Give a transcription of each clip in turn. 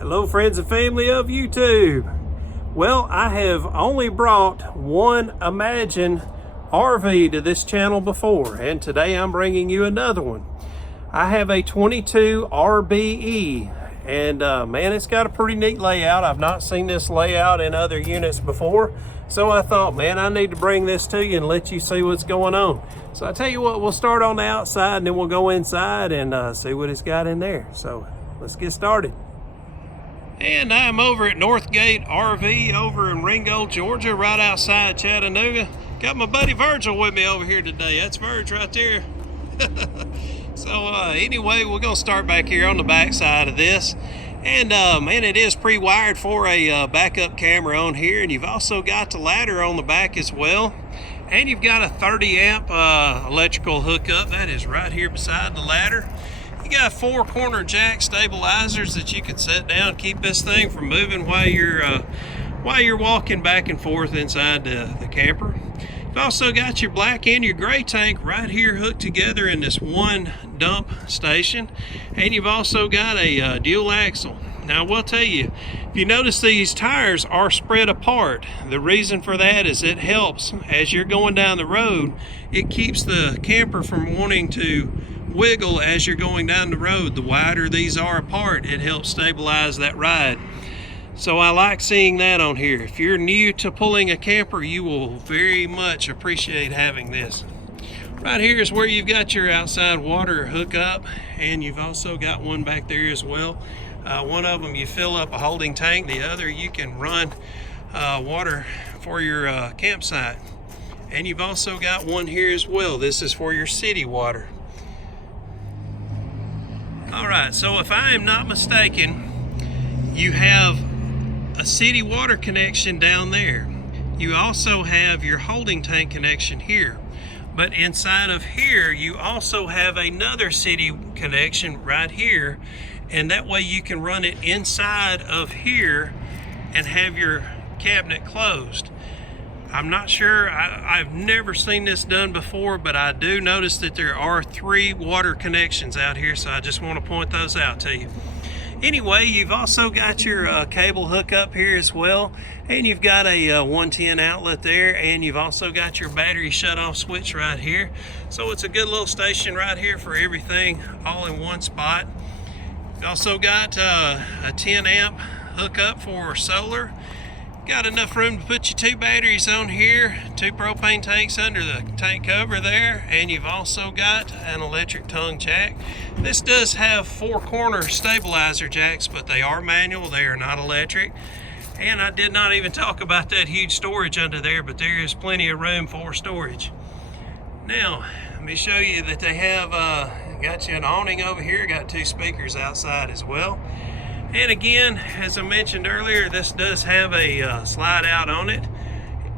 Hello friends and family of YouTube. Well, I have only brought one Imagine RV to this channel before, and today I'm bringing you another one. I have a 22 RBE, and man, it's got a pretty neat layout. I've not seen this layout in other units before, so I thought, man, I need to bring this to you and let you see what's going on. So I tell you what, we'll start on the outside and then we'll go inside and see what it's got in there. So let's get started. And I'm over at Northgate RV over in Ringgold, Georgia, right outside Chattanooga. Got my buddy Virgil with me over here today. That's Virg right there. So anyway, we're gonna start back here on the back side of this. And man, it is pre-wired for a backup camera on here, and you've also got the ladder on the back as well. And you've got a 30 amp electrical hookup that is right here beside the ladder. You got 4 corner jack stabilizers that you can set down, keep this thing from moving while you're walking back and forth inside the camper. You've also got your black and your gray tank right here hooked together in this one dump station. And you've also got a dual axle. Now I will tell you, if you notice these tires are spread apart, the reason for that is it helps as you're going down the road. It keeps the camper from wanting to wiggle as you're going down the road. The wider these are apart, it helps stabilize that ride. So I like seeing that on here. If you're new to pulling a camper, you will very much appreciate having this. Right here is where you've got your outside water hookup, and you've also got one back there as well. One of them you fill up a holding tank, the other you can run water for your campsite. And you've also got one here as well. This is for your city water. Alright, so if I am not mistaken, you have a city water connection down there. You also have your holding tank connection here. But inside of here, you also have another city connection right here. And that way you can run it inside of here and have your cabinet closed. I'm not sure, I've never seen this done before, but I do notice that there are 3 water connections out here, so I just want to point those out to you. Anyway, you've also got your cable hookup here as well, and you've got a 110 outlet there, and you've also got your battery shut-off switch right here. So it's a good little station right here for everything all in one spot. You've also got a 10 amp hookup for solar. Got enough room to put your 2 batteries on here, 2 propane tanks under the tank cover there, and you've also got an electric tongue jack. This does have 4 corner stabilizer jacks, but they are manual, they are not electric. And I did not even talk about that huge storage under there, but there is plenty of room for storage. Now, let me show you that they have got you an awning over here, got 2 speakers outside as well. And again, as I mentioned earlier, this does have a slide out on it.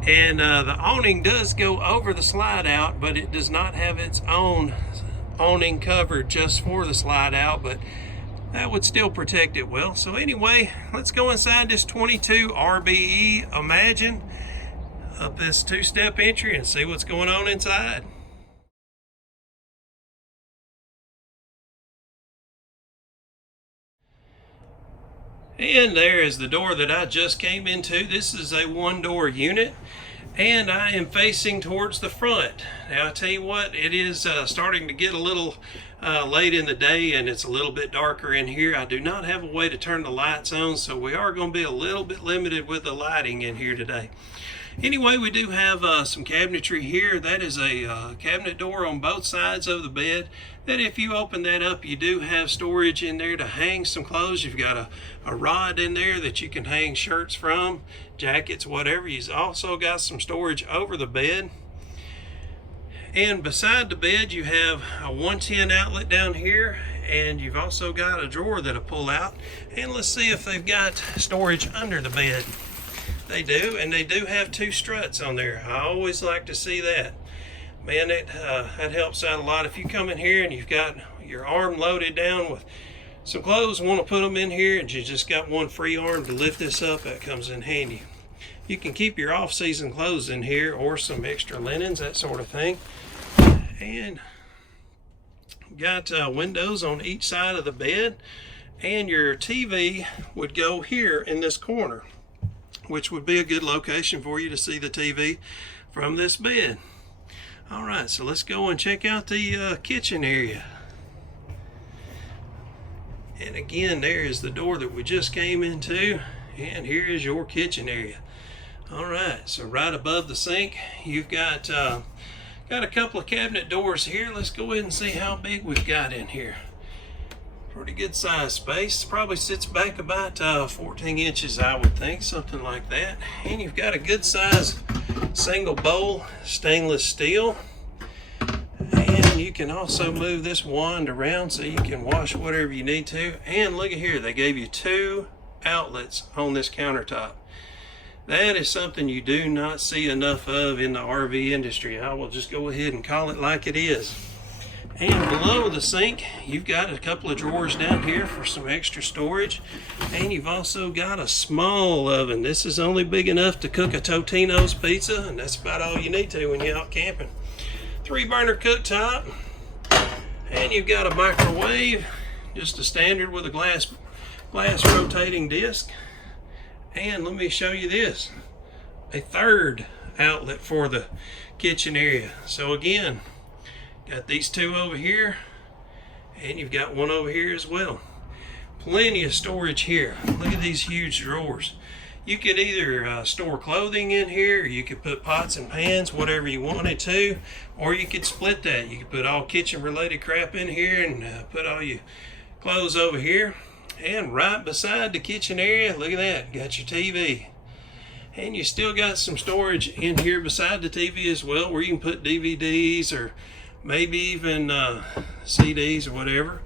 And the awning does go over the slide out, but it does not have its own awning cover just for the slide out, but that would still protect it well. So anyway, let's go inside this 22 RBE Imagine up this 2-step entry and see what's going on inside. And there is the door that I just came into. This is a 1-door unit, and I am facing towards the front. Now I tell you what, it is starting to get a little late in the day, and it's a little bit darker in here. I do not have a way to turn the lights on, so we are going to be a little bit limited with the lighting in here today. Anyway, we do have some cabinetry here. That is a cabinet door on both sides of the bed. That if you open that up, you do have storage in there to hang some clothes. You've got a rod in there that you can hang shirts from, jackets, whatever. You've also got some storage over the bed. And beside the bed, you have a 110 outlet down here, and you've also got a drawer that'll pull out. And let's see if they've got storage under the bed. They do, and they do have 2 struts on there. I always like to see that. Man, that helps out a lot. If you come in here and you've got your arm loaded down with some clothes, want to put them in here, and you just got one free arm to lift this up, that comes in handy. You can keep your off-season clothes in here or some extra linens, that sort of thing. And got windows on each side of the bed. and your TV would go here in this corner, which would be a good location for you to see the TV from this bed. All right, so let's go and check out the kitchen area. And again, there is the door that we just came into, and here is your kitchen area. All right, so right above the sink, you've got a couple of cabinet doors here. Let's go ahead and see how big we've got in here. Pretty good size space. Probably sits back about 14 inches, I would think, something like that. And you've got a good size single bowl, stainless steel. And you can also move this wand around so you can wash whatever you need to. And look at here, they gave you 2 outlets on this countertop. That is something you do not see enough of in the RV industry. I will just go ahead and call it like it is. And below the sink, you've got a couple of drawers down here for some extra storage. And you've also got a small oven. This is only big enough to cook a Totino's pizza, and that's about all you need to when you're out camping. 3-burner cooktop. And you've got a microwave, just a standard with a glass rotating disc. And let me show you this, a 3rd outlet for the kitchen area. So again, got these 2 over here, and you've got 1 over here as well. Plenty of storage here. Look at these huge drawers. You could either store clothing in here, or you could put pots and pans, whatever you wanted to, or you could split that. You could put all kitchen related crap in here and put all your clothes over here. And right beside the kitchen area, look at that, got your TV. And you still got some storage in here beside the TV as well, where you can put DVDs or maybe even CDs or whatever.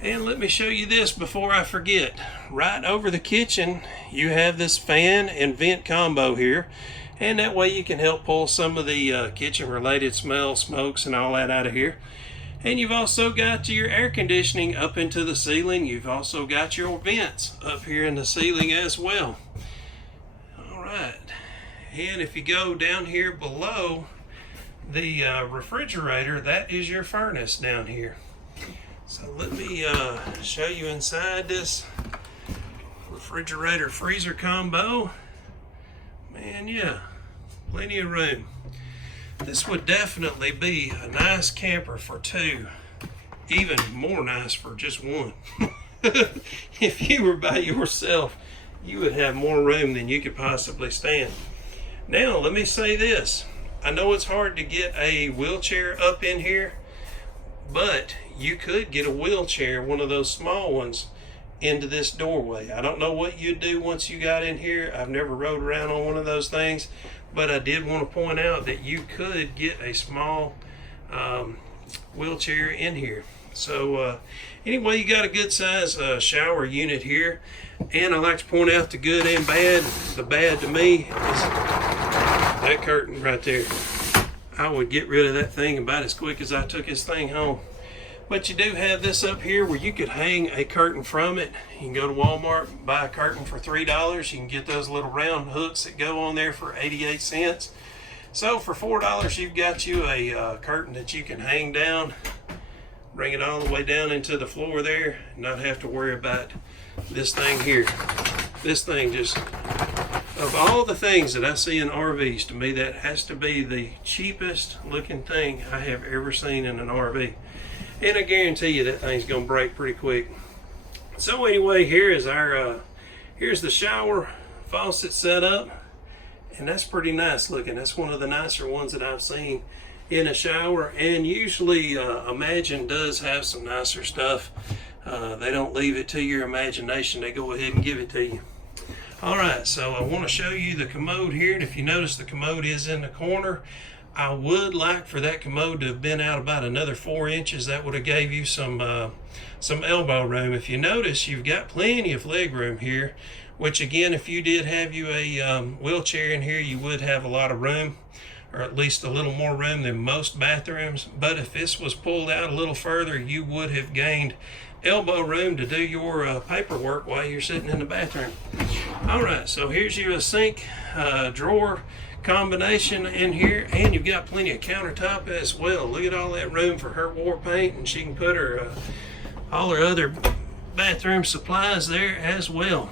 And let me show you this before I forget. Right over the kitchen, you have this fan and vent combo here. And that way you can help pull some of the kitchen related smells, smokes, and all that out of here. And you've also got your air conditioning up into the ceiling. You've also got your vents up here in the ceiling as well. All right. And if you go down here below the refrigerator, that is your furnace down here. So let me show you inside this refrigerator freezer combo. Man, yeah, plenty of room. This would definitely be a nice camper for 2, even more nice for just 1. If you were by yourself, you would have more room than you could possibly stand. Now, let me say this. I know it's hard to get a wheelchair up in here, but you could get a wheelchair, one of those small ones, into this doorway. I don't know what you'd do once you got in here. I've never rode around on one of those things. But I did want to point out that you could get a small wheelchair in here. So anyway, you got a good size shower unit here. And I like to point out the good and bad. The bad to me is that curtain right there. I would get rid of that thing about as quick as I took this thing home. But you do have this up here where you could hang a curtain from it. You can go to Walmart, buy a curtain for $3. You can get those little round hooks that go on there for 88 cents. So for $4, you've got you a curtain that you can hang down, bring it all the way down into the floor there, and not have to worry about this thing here. This thing just, of all the things that I see in RVs, to me that has to be the cheapest looking thing I have ever seen in an RV. And I guarantee you that thing's gonna break pretty quick. So anyway, here is our here's the shower faucet set up, and that's pretty nice looking. That's one of the nicer ones that I've seen in a shower. And usually Imagine does have some nicer stuff. They don't leave it to your imagination. They go ahead and give it to you. All right, so I want to show you the Commode here, and if you notice, the Commode is in the corner. I would like for that Commode to have been out about another 4 inches. That would have gave you some elbow room. If you notice, you've got plenty of leg room here, which again, if you did have you a wheelchair in here, you would have a lot of room, or at least a little more room than most bathrooms. But if this was pulled out a little further, you would have gained elbow room to do your paperwork while you're sitting in the bathroom. All right, so here's your sink drawer combination in here, and you've got plenty of countertop as well. Look at all that room for her war paint, and she can put her all her other bathroom supplies there as well.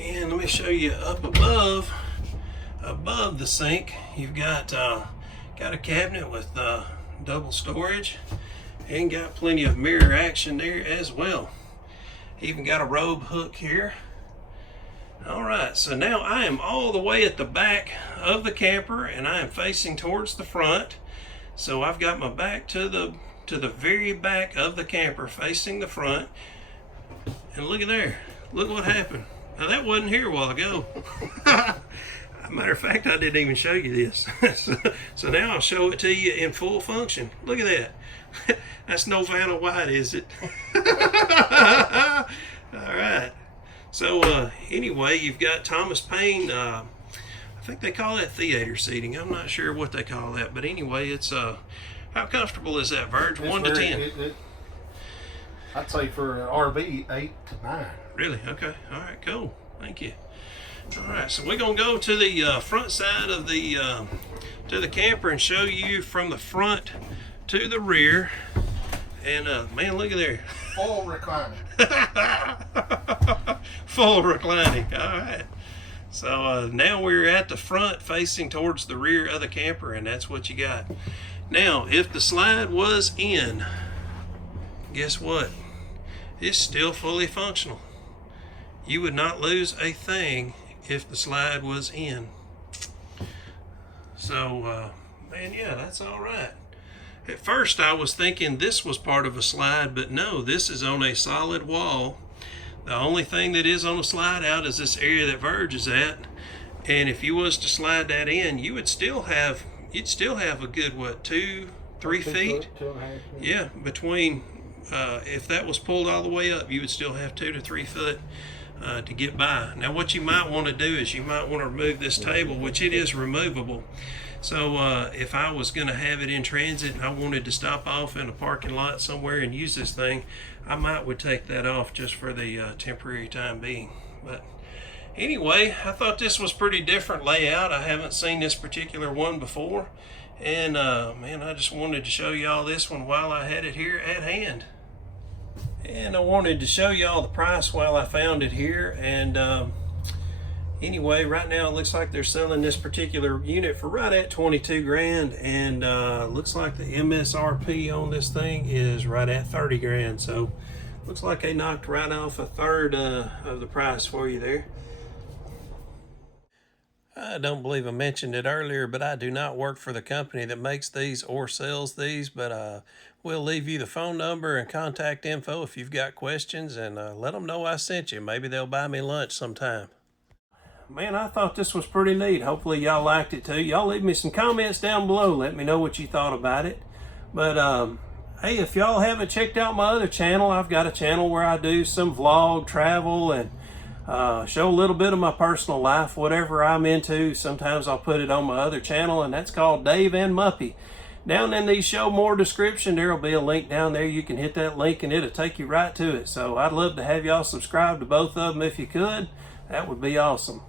And let me show you up above the sink. You've got a cabinet with double storage, and got plenty of mirror action there as well. Even got a robe hook here. All right, so now I am all the way at the back of the camper, and I am facing towards the front. So I've got my back to the very back of the camper, facing the front. And look at there. Look what happened. Now that wasn't here a while ago. Matter of fact, I didn't even show you this. So now I'll show it to you in full function. Look at that. That's no Vanna White, is it? All right. So anyway, you've got Thomas Paine. I think they call that theater seating. I'm not sure what they call that, but anyway, it's how comfortable is that, Verge? 1 to 10. I'd say for an RV, 8 to 9. Really? Okay. All right. Cool. Thank you. All right. So we're gonna go to the front side of the camper and show you from the front to the rear. And man, look at there. Full reclining. Full reclining. All right. So now we're at the front facing towards the rear of the camper, and that's what you got. Now, if the slide was in, guess what? It's still fully functional. You would not lose a thing if the slide was in. So, man, yeah, that's all right. At first I was thinking this was part of a slide, but no, this is on a solid wall. The only thing that is on a slide out is this area that Verge is at. And if you was to slide that in, you would still have, you'd still have a good, what, 2-3 feet? 2.5 feet. Yeah, between, if that was pulled all the way up, you would still have 2 to 3 foot to get by. Now what you might want to do is you might want to remove this table, which it is removable. So if I was going to have it in transit and I wanted to stop off in a parking lot somewhere and use this thing, I would take that off just for the temporary time being. But anyway, I thought this was pretty different layout. I haven't seen this particular one before. And man, I just wanted to show y'all this one while I had it here at hand. And I wanted to show y'all the price while I found it here. And anyway, right now it looks like they're selling this particular unit for right at 22 grand, and looks like the MSRP on this thing is right at 30 grand. So looks like they knocked right off a third of the price for you there. I don't believe I mentioned it earlier, but I do not work for the company that makes these or sells these, but we'll leave you the phone number and contact info if you've got questions, and let them know I sent you. Maybe they'll buy me lunch sometime. Man, I thought this was pretty neat. Hopefully y'all liked it too. Y'all leave me some comments down below. Let me know what you thought about it. But hey, if y'all haven't checked out my other channel, I've got a channel where I do some vlog, travel, and show a little bit of my personal life, whatever I'm into. Sometimes I'll put it on my other channel, and that's called Dave and Muppy. Down in the show more description, there will be a link down there. You can hit that link and it'll take you right to it. So I'd love to have y'all subscribe to both of them if you could. That would be awesome.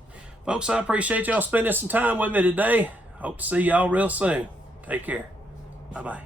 Folks, I appreciate y'all spending some time with me today. Hope to see y'all real soon. Take care. Bye-bye.